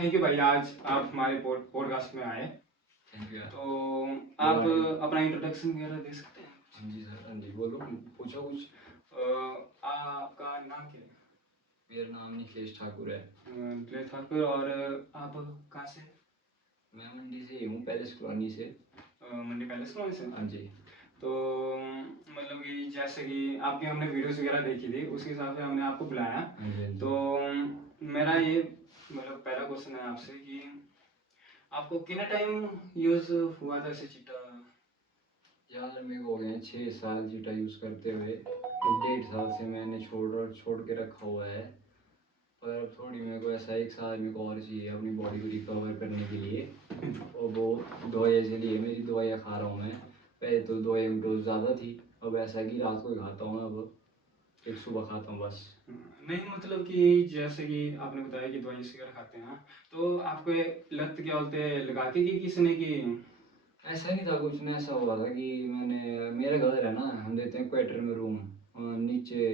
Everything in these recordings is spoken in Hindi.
थैंक यू भाई, आज आप हमारे पॉडकास्ट में आए। थैंक यू यार। तो आप अपना इंट्रोडक्शन वगैरह दे सकते हैं? हाँ जी सर, हाँ जी बोलो, पूछो कुछ। आपका नाम क्या है? मेरा नाम निकेश ठाकुर है। निलेश ठाकुर। और आप कहाँ से? मैं मंडी से ही हूँ, पैलेस कॉलोनी से। मंडी पैलेस कॉलोनी से। हाँ जी। तो मतलब कि जैसे कि आपकी हमने वीडियोस वगैरह देखी थी, उसके हिसाब से हमने आपको बुलाया। हाँ जी, हाँ जी। तो मेरा ये मतलब पहला क्वेश्चन है आपसे कि आपको कितना टाइम यूज हुआ था ऐसे चिट्टा? यार मेरे को हो गए 6 साल जीटा यूज़ करते हुए। 1.5 साल से मैंने छोड़ के रखा हुआ है। पर अब थोड़ी मेरे को ऐसा 1 साल मेरे को और चाहिए अपनी बॉडी को रिकवर करने के लिए। और वो दवाइयाँ चली है, मेरी दवाइयाँ खा रहा हूँ मैं। पहले तो दवाइयों की डोज ज़्यादा थी, अब ऐसा कि रात को ही खाता हूँ मैं। अब एक सुबह खाता हूँ बस। नहीं मतलब कि जैसे कि आपने बताया कि दवाई वगैरह खाते हैं, तो आपको ये लत क्या बोलते हैं लगा के की किसने की? ऐसा नहीं था कुछ ना, ऐसा हुआ था कि मैंने, मेरा घर है ना, हम देते हैं क्वार्टर में रूम। नीचे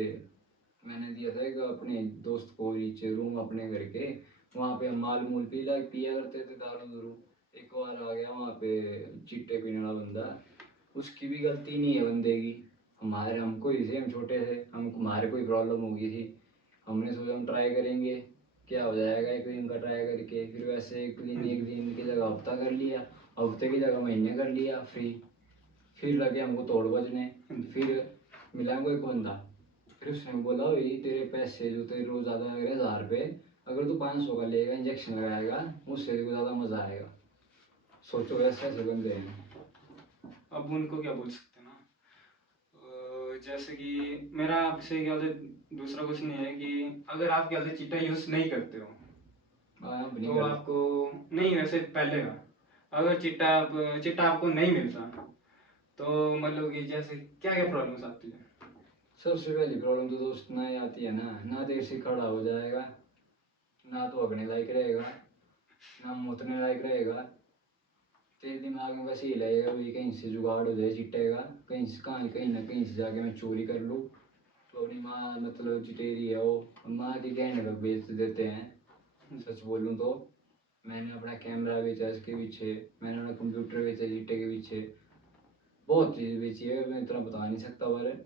मैंने दिया था एक अपने दोस्त को नीचे रूम अपने घर के। वहाँ पे हम माल मूल पिया करते थे, दारू दूरू। एक बार आ गया वहाँ पे चिट्टे पीने वाला बंदा। उसकी भी गलती नहीं है बंदे की, हमारे हमको ही थे, हम छोटे थे, हम हमारे कोई प्रॉब्लम हो गई थी। हमने सोचा हम ट्राई करेंगे क्या हो जाएगा एक दिन का ट्राई करके। फिर वैसे एक दिन की जगह हफ्ता कर लिया, हफ्ते की जगह महीने कर लिया फ्री। फिर लगे हमको तोड़ बजने। फिर मिला हमको एक बंदा, फिर उसने बोला भाई तेरे पैसे जो तेरे रोज ज़्यादा लग रहे हैं 1000 रुपये, अगर तू 500 का लेगा इंजेक्शन लगाएगा उससे तेरे को ज़्यादा मज़ा आएगा। सोचो ऐसे ऐसे बंदे हैं। अब उनको क्या बोल सकते हैं ना। जैसे कि मेरा आपसे क्या बोलते दूसरा क्वेश्चन ये है कि अगर आप क्या बोलते चिट्टा यूज नहीं करते हो अब नहीं तो कर। आपको, नहीं वैसे पहले का, अगर चिट्टा आपको नहीं मिलता तो मतलब कि जैसे क्या क्या प्रॉब्लम्स आती है? सबसे पहली प्रॉब्लम तो दोस्त ना ही आती है ना देर से खड़ा हो जाएगा, ना तो अगने लायक रहेगा, ना मुतने लायक रहेगा। तेरे दिमाग में बस ये लगेगा भाई कहीं से जुगाड़ हो जाए चिट्टे का, कहीं से कहीं ना कहीं से जाके मैं चोरी कर लूँ। तो अपनी माँ मतलब चिटेरी है वो, माँ के गहने तक बेच देते हैं। सच बोलूँ तो मैंने अपना कैमरा बेचा इसके पीछे, मैंने अपना कंप्यूटर बेचा चिट्टे के पीछे, बहुत चीज़ बेची है, मैं इतना बता नहीं सकता। पर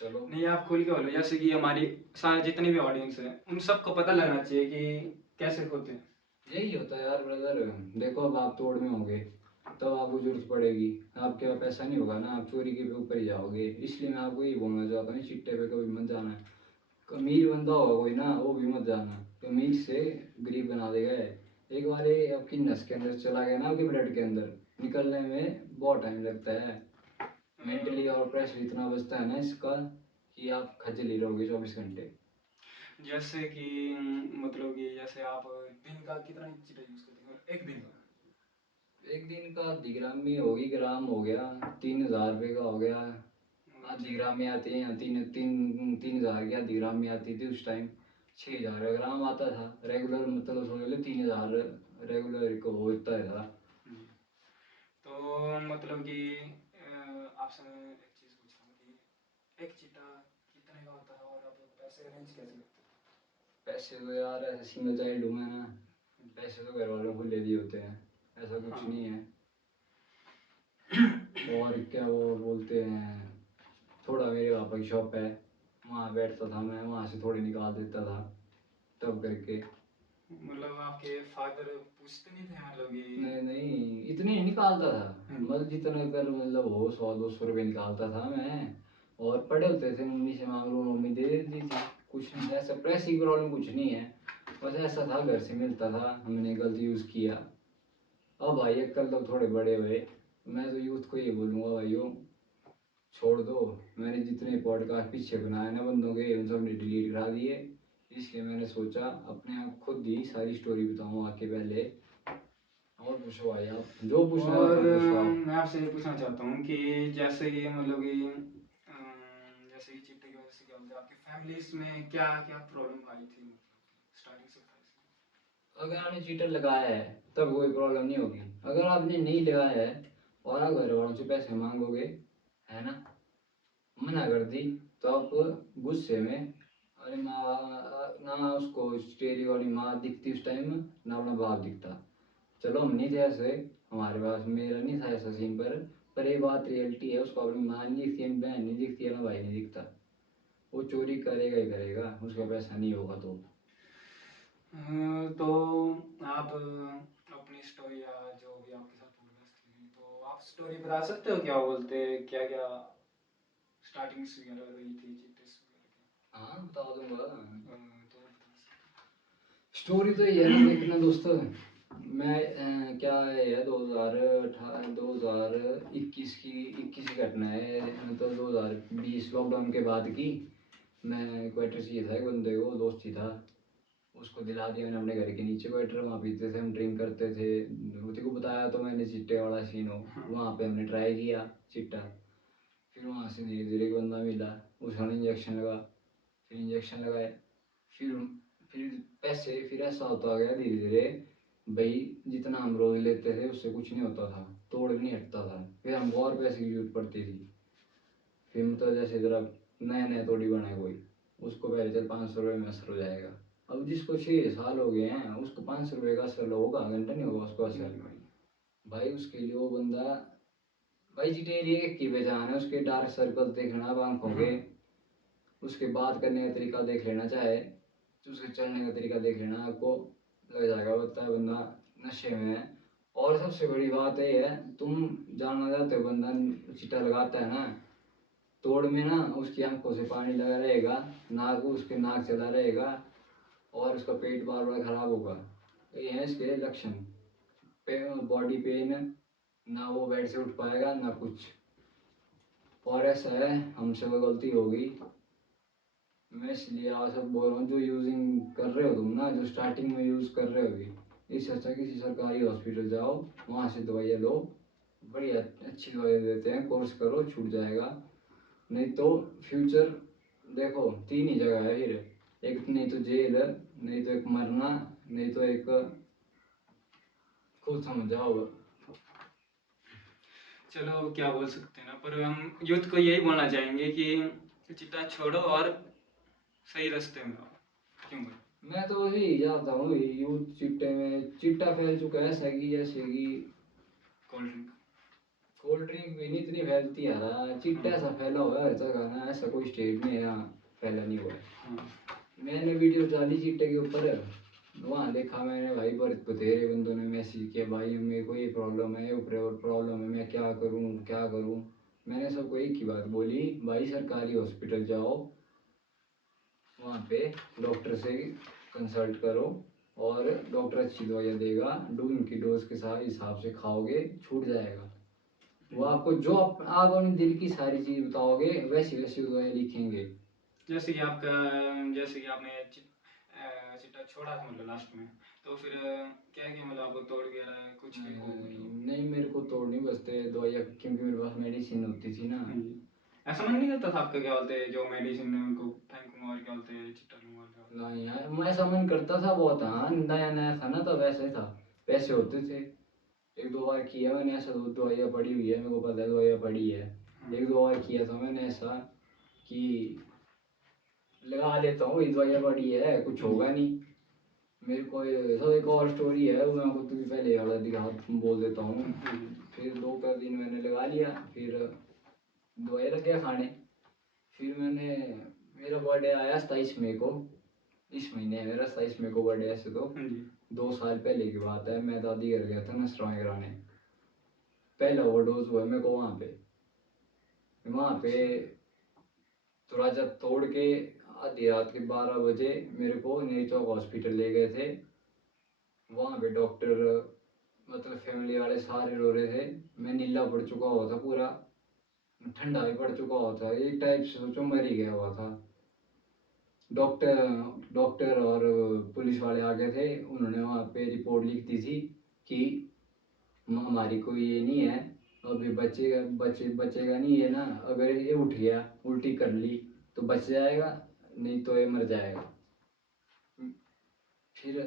चलो नहीं आप खुल के बोलो, जैसे कि हमारी सारे जितने भी ऑडियंस है उन सबको पता लगना चाहिए कि कैसे होते हैं। यही होता है यार ब्रदर। देखो अब आप तोड़ में होगे तब आपको जरूरत पड़ेगी, आपके पास पैसा नहीं होगा ना, आप चोरी के ऊपर ही जाओगे। इसलिए मैं आपको यही बोलना चाहता हूँ चिट्टे पे कभी मत जाना। अमीर बंदा होगा कोई ना वो भी मत जाना, अमीर से गरीब बना देगा। एक बार ये आपकी नस के अंदर चला गया ना, आपके ब्लड के अंदर, निकलने में बहुत टाइम लगता है। मेंटली और प्रेशर इतना बचता है ना इसका कि आप खज्जल ही रहोगे 24 घंटे। जैसे कि मतलब कि जैसे आप दिन का कितना चिट्टा यूज करते हो एक दिन का? एक दिन का आधी ग्राम में होगी, ग्राम हो गया 3000 रुपये का हो गया। आधी ग्राम में आती है यहाँ, 3000 की आधी ग्राम में आती थी उस टाइम। 6000 का ग्राम आता था रेगुलर, मतलब समझ लो 3000 रेगुलर को होता था। तो मतलब कि आपसे मैं एक चीज़ पूछ रहा हूँ कि एक चिट्टा कितने का होता है और आप पैसे अरेंज कैसे करते हो? पैसे तो यार ऐसे सिंगल चाइल्ड हूँ मैं ना, पैसे तो घर वालों को ले दिए होते हैं, ऐसा कुछ हाँ। नहीं है। और क्या वो बोलते हैं, थोड़ा मेरे पापा की शॉप है, वहाँ बैठता था मैं, वहाँ से थोड़ी निकाल देता था तब करके। मतलब आपके फादर पूछते नहीं थे मतलब कि? नहीं नहीं इतने नहीं निकालता था, मतलब जितना कर मतलब हो 100-200 रुपये निकालता था मैं। और पड़े होते थे मम्मी से मांग लो, मम्मी दे देती थी। कुछ नहीं ऐसा, पैसे की प्रॉब्लम कुछ नहीं है, बस ऐसा था घर से मिलता था, हमने गलत यूज़ किया। अब भाई कल तो थोड़े बड़े हुए, मैं तो यूथ को ये बोलूँगा भाइयों छोड़ दो। मैंने जितने पॉडकास्ट पीछे बनाए ना बंदों के उन सब ने डिलीट करा दिए, इसलिए मैंने सोचा अपने आप खुद ही सारी स्टोरी बताऊँ आके पहले। और पूछो भाई, आप जो पूछना है और तो पूछो आप। मैं आपसे ये पूछना चाहता हूँ कि जैसे कि मतलब कि जैसे कि चिट्टे की वजह से क्या होता है आपकी फैमिलीज में क्या क्या प्रॉब्लम आई थी मतलब स्टार्टिंग से अगर आपने चीटर लगाया है तब कोई प्रॉब्लम नहीं होगी, अगर आपने नहीं लगाया है और आप घर वालों से पैसे मांगोगे, है ना, मना कर दी, तो आप गुस्से में, अरे ना उसको स्टेरियो वाली माँ दिखती उस टाइम, ना अपना बाप दिखता। चलो हम नहीं थे ऐसे, हमारे पास मेरा नहीं था ऐसा सीन, पर ये बात रियलिटी है, उसको अपनी माँ नहीं दिखती, बहन नहीं दिखती है, ना भाई नहीं दिखता। वो चोरी करेगा ही करेगा, उसका पैसा नहीं होगा तो। तो आप अपनी स्टोरी या जो भी आपके साथ पॉडकास्ट हुई, तो आप स्टोरी बता सकते हो क्या बोलते, क्या क्या स्टार्टिंग से वगैरह रही थी चिट्टे से वगैरह हाँ बता दूंगा। की? तो बता सकते स्टोरी तो ये है ना, देखना दोस्तों, मैं क्या है 2021 की घटना है, मतलब 2020 लॉकडाउन के बाद की। मैं क्वार्टर चाहिए था एक बंदे को, दोस्त ही था, उसको दिला दिया मैंने अपने घर के नीचे क्वार्टर। वहाँ पीते थे हम, ड्रिंक करते थे, उसी को बताया तो मैंने चिट्टे वाला सीन हो। वहाँ पे हमने ट्राई किया चिट्टा, फिर वहाँ से धीरे धीरे एक बंदा मिला, उसने इंजेक्शन लगा, फिर इंजेक्शन लगाए, फिर फिर पैसे, फिर ऐसा होता गया धीरे धीरे भाई, जितना हम रोज लेते थे उससे कुछ नहीं होता था, तोड़ भी नहीं हटता था, फिर हमको और पैसे की जरूरत पड़ती थी। फिर मतलब जैसे जरा नया नया तोड़ी बनाए कोई, उसको पहले चल 500 रुपये में असर हो जाएगा। अब जिसको 6 साल हो गए हैं उसको 500 रुपये का असर होगा, घंटा नहीं होगा उसको असर। भाई। भाई उसके लिए वो बंदा, भाई चिटेरिया की पहचान है, उसके डार्क सर्कल देखना अब आंखों के, उसके बात करने का तरीका देख लेना, चाहे उसके चलने का तरीका देख लेना, आपको लग जाएगा बता है बंदा नशे में है। और सबसे बड़ी बात ये है, तुम जानना चाहते हो बंदा चिट्टा लगाता है ना, तोड़ में ना उसकी आंखों से पानी लगा रहेगा, नाक उसके नाक चला रहेगा, और उसका पेट बार बार खराब होगा। तो ये है इसके लक्षण, बॉडी पेन, ना वो बेड से उठ पाएगा ना कुछ। और ऐसा है, हमसे वो गलती होगी, मैं इसलिए आप सब बोल रहा हूँ, जो यूजिंग कर रहे हो तुम ना, जो स्टार्टिंग में यूज़ कर रहे हो, इससे अच्छा किसी सरकारी हॉस्पिटल जाओ, वहाँ से दवाइयाँ लो, बढ़िया अच्छी दवाइयाँ देते हैं, कोर्स करो छूट जाएगा। नहीं तो फ्यूचर देखो, 3 ही जगह है फिर, एक नहीं तो जेल, नहीं तो एक मरना, नहीं तो एक खुद समझ जाओ। चलो क्या बोल सकते हैं ना, पर हम यूथ को यही बोलना चाहेंगे कि चिट्टा छोड़ो और सही रास्ते में आओ। क्यों भाई? मैं तो वही जाता हूँ यूथ चिट्टे में, चिट्टा फैल चुका है ऐसा कि जैसे कि कोल्ड ड्रिंक। कोल्ड ड्रिंक भी नहीं इतनी फैलती यार, चिट्टा ऐसा फैला हुआ है हर जगह ना, ऐसा कोई स्टेट नहीं है यहाँ फैला नहीं हुआ है। हाँ। मैंने वीडियो डाली चिट्टे के ऊपर, वहाँ देखा मैंने भाई, बतेरे बंदों ने मैसेज किया, भाई मेरे को ये प्रॉब्लम है, ये प्रॉब्लम है, मैं क्या करूँ क्या करूँ। मैंने सबको एक ही बात बोली, भाई सरकारी हॉस्पिटल जाओ, वहाँ पे डॉक्टर से कंसल्ट करो, और डॉक्टर अच्छी दवाइयाँ देगा, उनकी डोज के साथ हिसाब से खाओगे छूट जाएगा। वो आपको जो आप अपने दिल की सारी चीज़ बताओगे, वैसी वैसी दवाइयाँ लिखेंगे। जैसे कि आपका, जैसे कि आपने चिट्टा छोड़ा था मतलब लास्ट में, तो फिर क्या है कि मतलब आपको तोड़ गया है कुछ भी हो मतलब? नहीं मेरे को तोड़ नहीं बसते दवाइयाँ, क्योंकि मेरे पास मेडिसिन होती थी ना। हाँ जी। ऐसा मन नहीं करता था आपका, क्या बोलते हैं, जो मेडिसिन है उनको फेंकूंगा और क्या बोलते हैं चिट्टा लूंगा और क्या बोलते नहीं यार, मैं ऐसा मन करता था बहुत, हाँ नया नया था ना तो वैसे था, पैसे होते थे। एक दो बार किया मैंने ऐसा, दो दवाइयाँ पड़ी हुई है, मेरे को पता है दवाइयाँ पड़ी है। हैं? एक दो बार किया था मैंने ऐसा कि लगा लेता हूँ, ये दवाइयाँ पड़ी है कुछ हाँ जी। होगा नहीं। मेरे को सब एक और स्टोरी है, वो मैं आपको तुम्हें पहले वाला दिखा बोल देता हूँ। हाँ जी। फिर 2 का दिन मैंने लगा लिया, फिर दवाई लग गया खाने। फिर मैंने, मेरा बर्थडे आया 27 मई को, इस महीने है मेरा 27 मई को बर्थडे, ऐसे तो हाँ जी। 2 साल पहले की बात है। मैं दादी घर गया था नसराए कराने, पहला ओवरडोज हुआ मेरे को वहाँ पे। वहाँ पे अच्छा। थोड़ा जब तोड़ के आधी रात के 12 बजे मेरे को नेहरू चौक हॉस्पिटल ले गए थे। वहाँ पे डॉक्टर, मतलब फैमिली वाले सारे रो रहे थे, मैं नीला पड़ चुका हुआ था पूरा, ठंडा भी पड़ चुका हुआ था, एक टाइप से सोचो मर ही गया हुआ था। डॉक्टर डॉक्टर और पुलिस वाले आ गए थे, उन्होंने वहाँ पे रिपोर्ट लिख दी थी कि हमारी कोई ये नहीं है, अभी बचेगा नहीं है ना, अगर ये उठ गया उल्टी कर ली तो बच जाएगा, नहीं तो ये मर जाएगा। फिर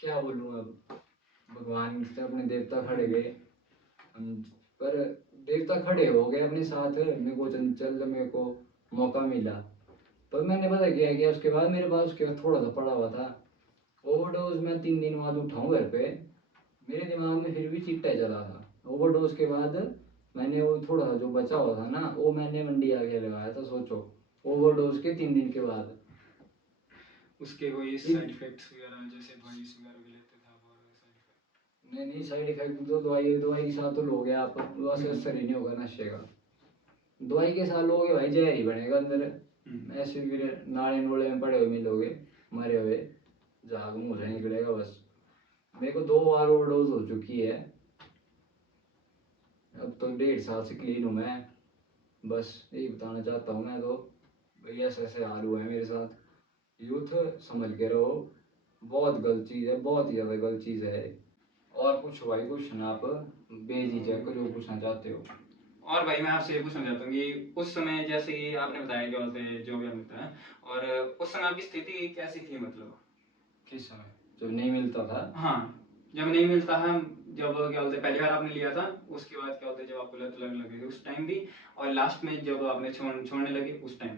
क्या बोलूँ अब, भगवान से अपने देवता हाँ खड़े जी। गए हम, पर देवता खड़े हो गए अपने साथ, मेरे को चंचल मेरे को मौका मिला। पर मैंने पता क्या किया उसके बाद, मेरे पास उसके बाद थोड़ा सा पड़ा हुआ था। ओवरडोज मैं 3 दिन बाद उठाऊँ घर पे, मेरे दिमाग में फिर भी चिट्टा चला था। ओवरडोज के बाद मैंने वो थोड़ा सा जो बचा हुआ था ना, वो मैंने मंडी आके लगाया था, सोचो। ओवरडोज के 3 दिन के बाद। उसके कोई इत- साइड इफेक्ट्स वगैरह, जैसे दवाई वगैरह भी लेते थे आप, और साइड इफेक्ट? नहीं नहीं, साइड इफेक्ट तो दवाई दवाई के साथ तो लोगे आप, दवा से असर ही नहीं होगा नशे का। दवाई के साथ लोगे भाई, जहर ही बनेगा अंदर। ऐसे फिर नाले नोले में पड़े हुए मिलोगे, मरे हुए, झाग मुंह से निकलेगा बस। मेरे को 2 बार ओवरडोज हो चुकी है। अब तो 1.5 साल से क्लीन हूँ मैं। बस यही बताना चाहता हूँ मैं तो, भैया ऐसे ऐसे हाल हुआ है मेरे साथ। यूथ संभल के रहो, बहुत गलत चीज़ है, बहुत ही ज़्यादा गलत चीज़ है। और पूछो भाई, क्वेश्चन आप बेझिझक जो पूछना चाहते हो। और भाई मैं आपसे ये पूछना चाहता हूँ कि उस समय, जैसे कि आपने बताया क्या बोलते हैं, जो भी आपने बताया, और उस समय आपकी स्थिति कैसी थी, मतलब किस समय? जब नहीं मिलता था? हाँ, जब नहीं मिलता है, जब क्या बोलते हैं पहली बार आपने लिया था, उसके बाद क्या बोलते हैं जब आपको लत लगने लगी उस टाइम भी, और लास्ट में जब आपने छोड़ने लगे उस टाइम?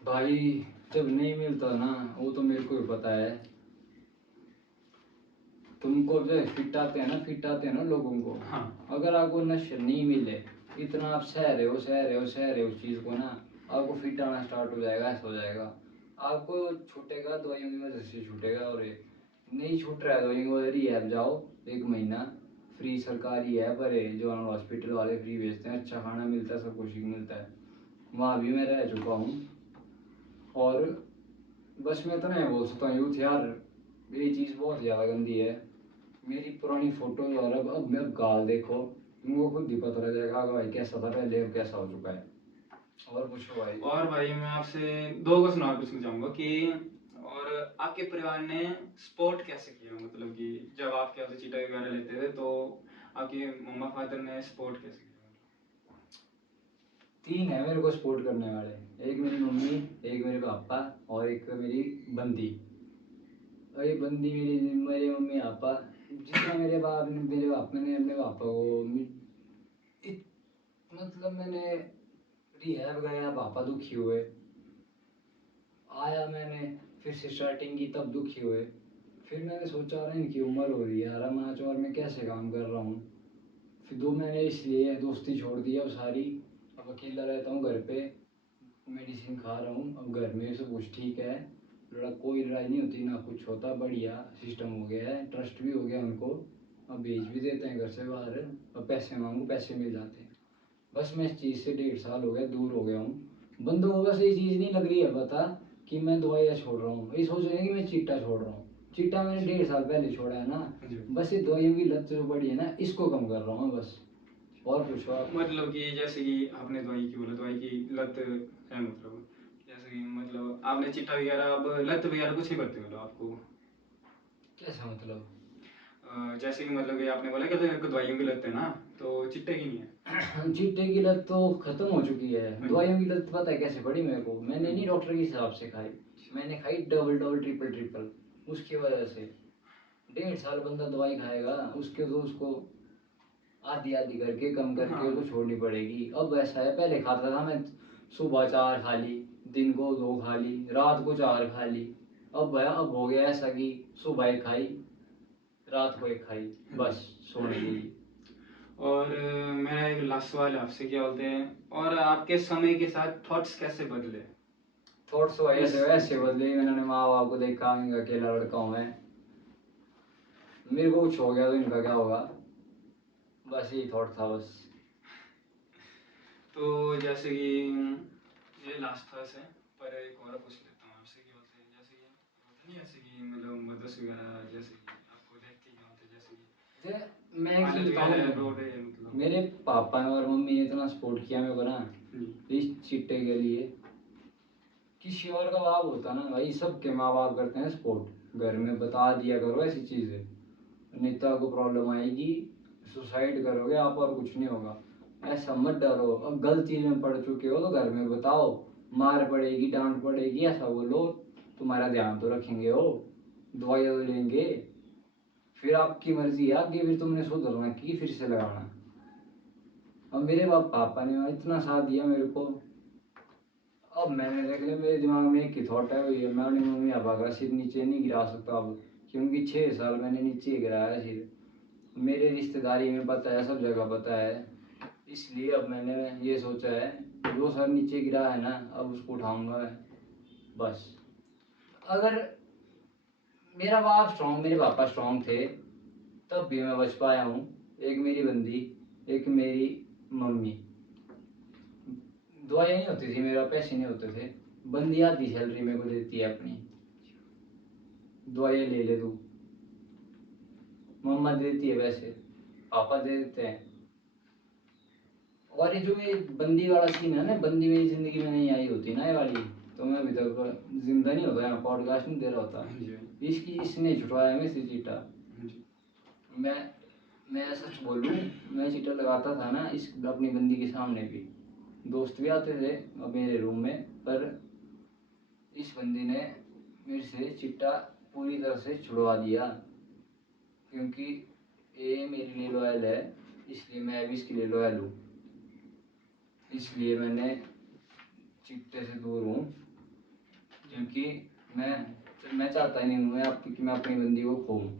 भाई जब नहीं मिलता ना, वो तो मेरे को भी पता है। तुमको जो फिट आते हैं ना, फिट आते हैं ना लोगों को। हाँ। अगर आपको नशा नहीं मिले, इतना आप सह रहे हो सह रहे हो सह रहे हो उस चीज़ को ना, आपको फिट आना स्टार्ट हो जाएगा, ऐसा हो जाएगा। आपको छूटेगा दवाइयों की वजह से छूटेगा, और नहीं छूट रहा है दवाइयों की वजह, रिहैब जाओ 1 महीना, फ्री सरकारी ऐप है जो हॉस्पिटल वाले फ्री भेजते हैं, अच्छा खाना मिलता है, सब कुछ ही मिलता है। वहाँ भी मैं रह चुका हूँ। और बस मैं इतना ही बोल सकता हूँ यूथ यार, ये चीज़ बहुत ज़्यादा गंदी है। मेरी पुरानी फोटो और अब मैं गाल देखो, तुमको खुद ही पता लग जाएगा कि भाई कैसा था पहले, अब कैसा हो चुका है। और पूछो भाई। और भाई मैं आपसे 2 क्वेश्चन और पूछना चाहूँगा कि और आपके परिवार ने सपोर्ट कैसे किया, मतलब कि जब आप क्या चीटा वगैरह लेते थे तो आपके मम्मा फादर ने सपोर्ट कैसे किया? 3 है मेरे को सपोर्ट करने वाले, एक मेरी मम्मी, एक मेरे पापा, और एक मेरी बंदी। और ये बंदी मेरी, मेरे मम्मी पापा, जितना मेरे पापा ने अपने पापा को मतलब मैंने रिहैब गया, पापा दुखी हुए, आया मैंने फिर से स्टार्टिंग की, तब दुखी हुए। फिर मैंने सोचा यार इनकी उम्र हो रही है यार, मैं आज और मैं कैसे काम कर रहा हूँ। फिर 2 महीने इसलिए दोस्ती छोड़ दी अब सारी। अब अकेला रहता हूँ घर पे, मेडिसिन खा रहा हूँ, अब घर में सब कुछ ठीक है, कोई लड़ाई नहीं होती ना कुछ होता, बढ़िया सिस्टम हो गया है, ट्रस्ट भी हो गया उनको। अब भेज भी देते हैं घर से बाहर, अब पैसे मांगो पैसे मिल जाते हैं। बस मैं इस चीज़ से 1.5 साल हो गया दूर हो गया हूँ। बंदों को बस ये चीज़ नहीं लग रही है पता, कि मैं दवाइयाँ छोड़ रहा हूँ, ये सोच रहे हैं कि मैं चिट्टा छोड़ रहा हूँ। चिट्टा मैंने 1.5 साल पहले छोड़ा है ना, बस ये दवाइयों की लत जो बड़ी है ना, इसको कम कर रहा हूँ मैं बस। और पूछो आप। मतलब कि जैसे कि आपने दवाई की बोला, दवाई की लत है, मतलब जैसे कि मतलब आपने चिट्टा वगैरह, अब लत वगैरह कुछ नहीं करते, मतलब आपको कैसा मतलब? जैसे कि मतलब कि आपने बोला कि तो दवाइयों की लत है ना, तो चिट्टे की नहीं है? चिट्टे की लत तो खत्म हो चुकी है, हाँ जी। दवाइयों की लत पता है कैसे पड़ी मेरे को, मैंने नहीं डॉक्टर के हिसाब से खाई, मैंने खाई डबल डबल ट्रिपल ट्रिपल, उसकी वजह से 1.5 साल बंदा दवाई खाएगा, उसके तो उसको आधी आधी करके कम करके हाँ। वो तो छोड़नी पड़ेगी। अब ऐसा है, पहले खाता था मैं, सुबह 4 खा ली, दिन को 2 खा ली, रात को 4 खा ली। अब हो गया ऐसा कि सुबह 1 खाई, रात को 1 खाई, बस सोने के लिए। और मेरा एक लास्ट सवाल है आपसे, क्या बोलते हैं, और आपके समय के साथ थॉट्स कैसे बदले? थॉट्स तो ऐसे इस वैसे बदले, मैंने माँ बाप को देखा, इनका अकेला लड़का हूँ मैं, मेरे को कुछ हो गया तो इनका क्या होगा, बस यही थॉट था बस। तो जैसे कि ये लास्ट था से, पर एक और पूछ लेता हूँ आपसे, क्या बोलते हैं, जैसे कि होता नहीं ऐसे कि मतलब मदर्स वगैरह जैसे कि आपको देखती क्या होते हैं, जैसे कि मैं एक चीज हालत वगैरह रो बताऊँ, रहे हैं, मतलब मेरे पापा ने और मम्मी ने इतना सपोर्ट किया मेरे को ना, जी। इस चिट्टे के लिए। किसी और का बाप होता ना भाई, सबके माँ बाप करते हैं सपोर्ट, घर में बता दिया करो ऐसी चीज़ें, नहीं तो आपको प्रॉब्लम आएगी, सुसाइड करोगे आप और कुछ नहीं होगा। ऐसा मत डरो, अब गलती में पड़ चुके हो तो घर में बताओ, मार पड़ेगी डांट पड़ेगी ऐसा बोलो, तुम्हारा ध्यान तो रखेंगे हो, दवाइयाँ तो लेंगे, फिर आपकी मर्जी है आगे, फिर तुमने सुधरना की फिर से लगाना। अब मेरे पापा ने इतना साथ दिया मेरे को, अब मैंने देख लिया, मेरे दिमाग में एक ही थॉट है, वही है, मैं अपनी मम्मी पापा का सिर नीचे नहीं गिरा सकता अब, क्योंकि 6 साल मैंने नीचे ही गिराया सिर। मेरे रिश्तेदारी में पता है, सब जगह पता है, इसलिए अब मैंने ये सोचा है कि वो सर नीचे गिरा है ना, अब उसको उठाऊंगा मैं, बस। अगर मेरा बाप स्ट्रांग, मेरे पापा स्ट्रांग थे तब भी मैं बच पाया हूँ। एक मेरी बंदी, एक मेरी मम्मी। दवाइयाँ नहीं होती थी, मेरा पैसे नहीं होते थे, बंदी आधी सैलरी मेरे को देती है अपनी, दवाइयाँ ले ले तू, मम्मा देती है पैसे, पापा दे देते हैं। और ये जो ये बंदी वाला सीन है ना, बंदी मेरी जिंदगी में नहीं आई होती ना ये वाली, तो मैं अभी तक जिंदा नहीं होता, यहाँ पॉडकास्ट नहीं दे रहा होता। इसकी इसने छुटवाया मैं से चीटा। मैं मैं सच बोलूँ, मैं चीटा लगाता था ना इस अपनी बंदी के सामने भी, दोस्त भी आते थे मेरे रूम में, पर इस बंदी ने मेरे से चिट्टा पूरी तरह से छुड़वा दिया, क्योंकि ये मेरे लिए लॉयल है, इसलिए मैं भी इसके लिए लॉयल हूँ, इसलिए मैंने चिट्टे से दूर हूँ, क्योंकि मैं चाहता ही नहीं हूँ कि मैं अपनी बंदी को खोऊं।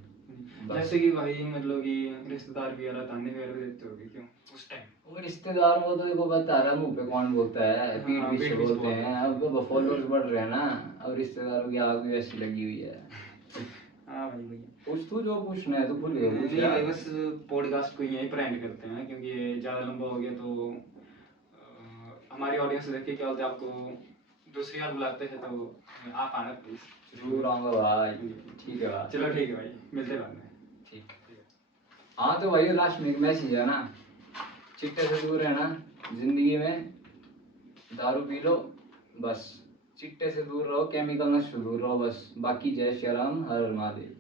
जैसे कि भाई मतलब कि रिश्तेदार वगैरह ताने वगैरह देते होगे क्यों उस टाइम? वो रिश्तेदार वो तो देखो बता रहा, मुंह पे कौन बोलता है, पीठ पीछे बोलते हैं। अब फॉलोअर्स बढ़ रहे हैं ना, अब रिश्तेदारों की आग भी ऐसी लगी हुई है। हाँ भाई भैया, पूछ तू जो पूछना है तो भूल गया पूछ नहीं यार। भाई, बस पॉडकास्ट को यहीं पर एंड करते हैं, क्योंकि ये ज़्यादा लंबा हो गया, तो हमारी ऑडियंस देख के क्या होता है, आपको दूसरी बार बुलाते हैं तो आप आना प्लीज़। जरूर आऊंगा भाई, ठीक है भाई। चलो ठीक है भाई, मिलते हैं बाद में। ठीक। हाँ तो भाई लास्ट में एक मैसेज है ना, चिट्टे से दूर रहना, जिंदगी में दारू पी लो बस, चिट्टे से दूर रहो, केमिकल नशे से दूर रहो बस, बाकी जय श्री राम, हर हर महादेव।